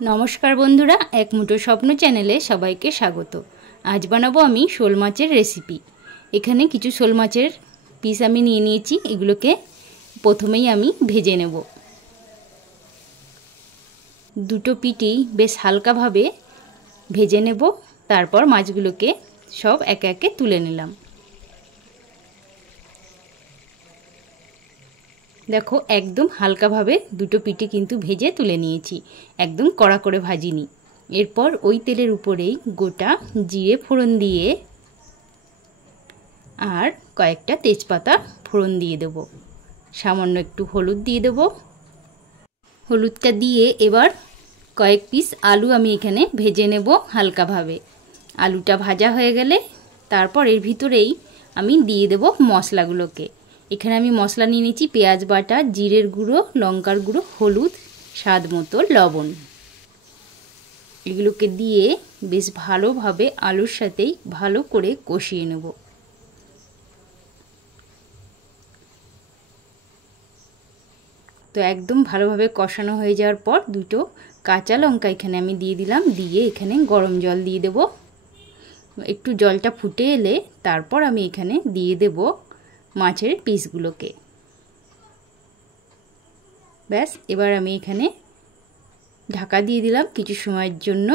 नमस्कार बंधुरा एक मुठो स्वप्न चैनेले सबाइके स्वागत। आज बानाबो आमी शोल माछेर रेसिपि। एखाने किछु शोल माछेर पिस आमी निये नियेछि, एगुलोके प्रथमेई आमी भेजे नेब। दुटो पिठेई बेश हालका भावे भेजे नेब। तारपर माछगुलोके सब एके एके तुले निलाम। देखो एकदम हालका भावे दुटो पिठे किन्तु भेजे तुले निয়েছি, एकदम कड़ा करे भाजिनी। एरपर ओई तेलेर उपरेई गोटा जिरे फोड़न दिए और कयेकटा तेजपाता फोड़न दिए देब। सामान्य एकटू हलुद दिए देब। हलुदटा दिए एबार कयेक पिस आलू आमी एखाने भेजे नेब हालका भावे। आलूटा भाजा हये गेले तारपर एर भितरेई आमी दिए देब मशलागुलोके। एखाने आमी मशला निये निয়েছি पेঁয়াজ बाटा, जिरेर गुঁড়ो, लंकार गुঁড়ो, हलुद, स्वाद मतो लवण। एगुलोके दिए बेश भालोभावे आलुर साथेई भालो करे कषिये नेब। तो एकदम भालोभावे कषानो हये जाओयार पर दुटो काँचा लंका एखाने आमी दिए दिलाम। दिए एखाने गरम जल दिए देब। एकटू जलटा फुटे एले तारपर आमी एखाने दिए देब माछेर पिसगुलोके। ব্যাস এবার আমি এখানে ঢাকা দিয়ে দিলাম কিছু সময়ের জন্য।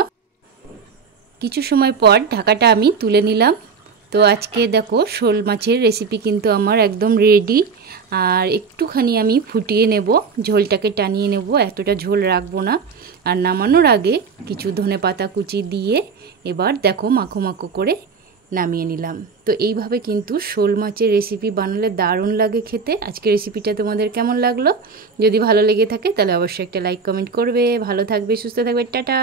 কিছু সময় পর ঢাকাটা আমি তুলে নিলাম। তো আজকে দেখো শোল মাছের রেসিপি কিন্তু আমার একদম রেডি। আর একটুখানি আমি ফুটিয়ে নেব, ঝোলটাকে টানিয়ে নেব, এতটা ঝোল রাখবো না। আর নামানোর আগে কিছু ধনেপাতা কুচি দিয়ে এবার দেখো মাখো মাখো করে নামিয়ে নিলাম। তো এইভাবে কিন্তু শোল মাছের রেসিপি বানালে দারুণ লাগে খেতে। আজকের রেসিপিটা তোমাদের কেমন লাগলো? যদি ভালো লেগে থাকে তাহলে অবশ্যই একটা লাইক কমেন্ট করবে। ভালো থাকবে, সুস্থ থাকবে, টাটা।